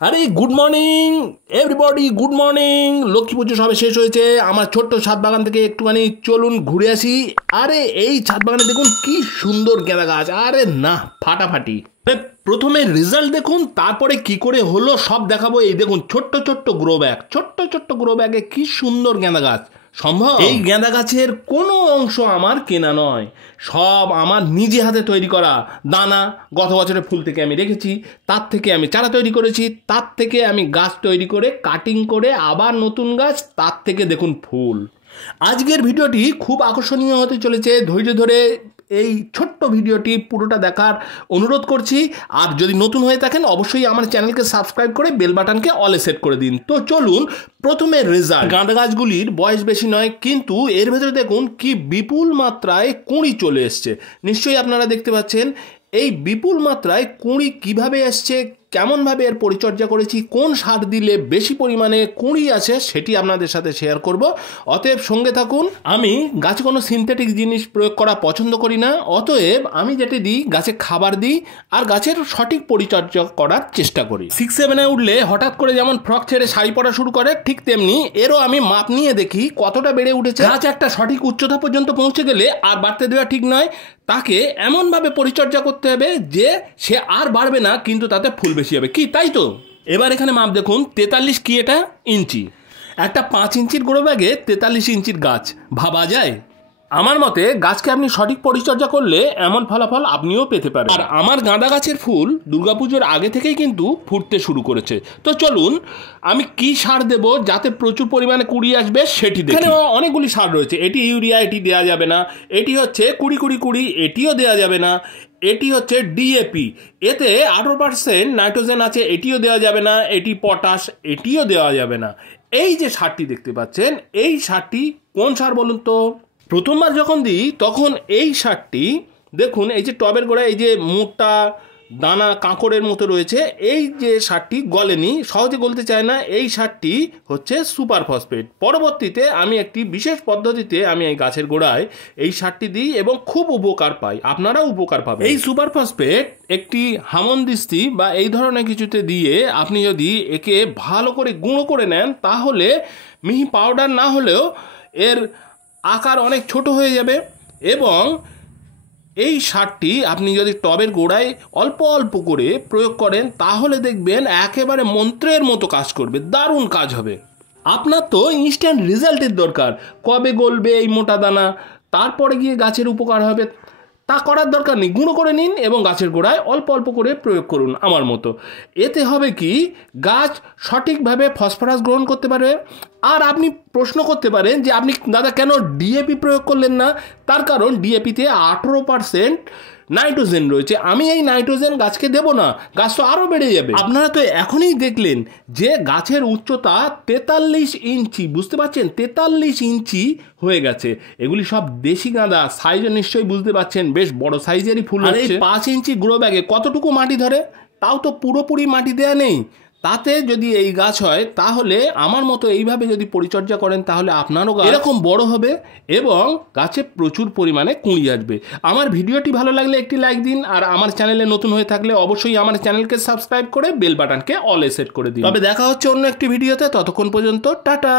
আরে good morning everybody, good morning. Lakshmi পুজো সবে শেষ হয়েছে। আমার ছোট্ট ছাদ বাগান থেকে একটুখানি চলুন ঘুরে আসি। আরে এই ছাদ বাগানে দেখুন কি সুন্দর গাঁদা গাছ, আরে না ফাটাফাটি। প্রথমে রেজাল্ট দেখুন, তারপরে কি করে হলো সব দেখাবো। এই দেখুন ছোট্ট ছোট্ট গ্রো ব্যাগ, ছোট্ট ছোট্ট গ্রো ব্যাগে কি সুন্দর গাঁদা গাছ। সম্ভব? এই গাঁদা গাছের কোনো অংশ আমার কেনা নয়, সব আমার নিজে হাতে তৈরি করা। দানা গত বছরের ফুল থেকে আমি রেখেছি, তার থেকে আমি চারা তৈরি করেছি, তার থেকে আমি গাছ তৈরি করে কাটিং করে আবার নতুন গাছ, তার থেকে দেখুন ফুল। আজকের ভিডিওটি খুব আকর্ষণীয় হতে চলেছে। ধৈর্য ধরে এই ছোট্ট ভিডিওটি পুরোটা দেখার অনুরোধ করছি। আর যদি নতুন হয়ে থাকেন অবশ্যই আমার চ্যানেলকে সাবস্ক্রাইব করে বেল বাটনকে অলে সেট করে দিন। তো চলুন প্রথমে রেজাল্ট। গাঁদা গাছগুলির বয়স বেশি নয়, কিন্তু এর ভেতরে দেখুন কি বিপুল মাত্রায় কুঁড়ি চলে এসছে। নিশ্চয়ই আপনারা দেখতে পাচ্ছেন এই বিপুল মাত্রায় কুঁড়ি কিভাবে এসছে, কেমনভাবে এর পরিচর্যা করেছি, কোন সার দিলে বেশি পরিমাণে কুঁড়ি আছে সেটি আপনাদের সাথে শেয়ার করব। অতএব সঙ্গে থাকুন। আমি গাছে কোনো সিনথেটিক জিনিস প্রয়োগ করা পছন্দ করি না, অতএব আমি যেটি দিই গাছে খাবার দিই আর গাছের সঠিক পরিচর্যা করার চেষ্টা করি। 6-7-এ উঠলে হঠাৎ করে যেমন ফ্রক ছেড়ে শাড়ি পরা শুরু করে, ঠিক তেমনি এরও আমি মাপ নিয়ে দেখি কতটা বেড়ে উঠেছে। গাছ একটা সঠিক উচ্চতা পর্যন্ত পৌঁছে গেলে আর বাড়তে দেওয়া ঠিক নয়, তাকে এমনভাবে পরিচর্যা করতে হবে যে সে আর বাড়বে না, কিন্তু তাতে ফুল বেশি হবে। কি তাই তো? এবার এখানে মাপ দেখুন, 43 কি এটা ইঞ্চি। একটা 5 ইঞ্চির গ্রো ব্যাগে 43 ইঞ্চির গাছ, ভাবা যায়? আমার মতে গাছকে আপনি সঠিক পরিচর্যা করলে এমন ফলাফল আপনিও পেতে পারেন। আর আমার গাঁদা গাছের ফুল দুর্গাপুজোর আগে থেকেই কিন্তু ফুটতে শুরু করেছে। তো চলুন আমি কি সার দেব যাতে প্রচুর পরিমাণে কুড়ি আসবে সেটি দেখি। এখানে অনেকগুলি সার রয়েছে। এটি ইউরিয়া, এটি দেওয়া যাবে না। এটি হচ্ছে 20-20-20, এটিও দেওয়া যাবে না। এটি হচ্ছে ডিএপি, এতে 18% নাইট্রোজেন আছে, এটিও দেওয়া যাবে না। এটি পটাশ, এটিও দেওয়া যাবে না। এই যে সারটি দেখতে পাচ্ছেন, এই সারটি কোন সার বলুন তো? প্রথমবার যখন দিই তখন এই সারটি দেখুন, এই যে টবের গোড়ায় এই যে মোটা দানা কাঁকড়ের মতো রয়েছে, এই যে সারটি গলেনি, সহজে গলতে চায় না, এই সারটি হচ্ছে সুপার ফসফেট। পরবর্তীতে আমি একটি বিশেষ পদ্ধতিতে আমি এই গাছের গোড়ায় এই সারটি দিই এবং খুব উপকার পাই। আপনারাও উপকার পাবেন। এই সুপার ফসফেট একটি হামনদিস্তি বা এই ধরনের কিছুতে দিয়ে আপনি যদি একে ভালো করে গুঁড়ো করে নেন, তাহলে মিহি পাউডার না হলেও এর আকার অনেক ছোট হয়ে যাবে। এবং এই সারটি আপনি যদি টবের গোড়ায় অল্প অল্প করে প্রয়োগ করেন, তাহলে দেখবেন একেবারে মন্ত্রের মতো কাজ করবে, দারুণ কাজ হবে। আপনার তো ইনস্ট্যান্ট রেজাল্টের দরকার। কবে গলবে এই মোটা দানা, তারপরে গিয়ে গাছের উপকার হবে, তা করার দরকার নেই। গুঁড়ো করে নিন এবং গাছের গোড়ায় অল্প অল্প করে প্রয়োগ করুন আমার মতো। এতে হবে কি, গাছ সঠিকভাবে ফসফরাস গ্রহণ করতে পারবে। আর আপনি প্রশ্ন করতে পারেন যে আপনি দাদা কেন ডিএপি প্রয়োগ করলেন না? তার কারণ ডিএপিতে 18% নাইট্রোজেন রয়েছে। আমি এই নাইট্রোজেন গাছকে দেব না, গাছ তো আরও বেড়ে যাবে। আপনারা তো এখনই দেখলেন যে গাছের উচ্চতা 43 ইঞ্চি, বুঝতে পারছেন? 43 ইঞ্চি হয়ে গেছে। এগুলি সব দেশি গাঁদা, সাইজও নিশ্চয়ই বুঝতে পারছেন, বেশ বড় সাইজেরই ফুল হচ্ছে। 5 ইঞ্চি গ্রো ব্যাগে কতটুকু মাটি ধরে? তাও তো পুরোপুরি মাটি দেয়া নেই। তাতে যদি এই গাছ হয়, তাহলে আমার মতো এইভাবে যদি পরিচর্যা করেন, তাহলে আপনারও গাছ এরকম বড় হবে এবং গাছে প্রচুর পরিমাণে কুঁড়ি আসবে। আমার ভিডিওটি ভালো লাগলে একটি লাইক দিন, আর আমার চ্যানেলে নতুন হয়ে থাকলে অবশ্যই আমার চ্যানেলকে সাবস্ক্রাইব করে বেল বাটনকে অলে সেট করে দিন। তবে দেখা হচ্ছে অন্য একটি ভিডিওতে। ততক্ষণ পর্যন্ত টাটা।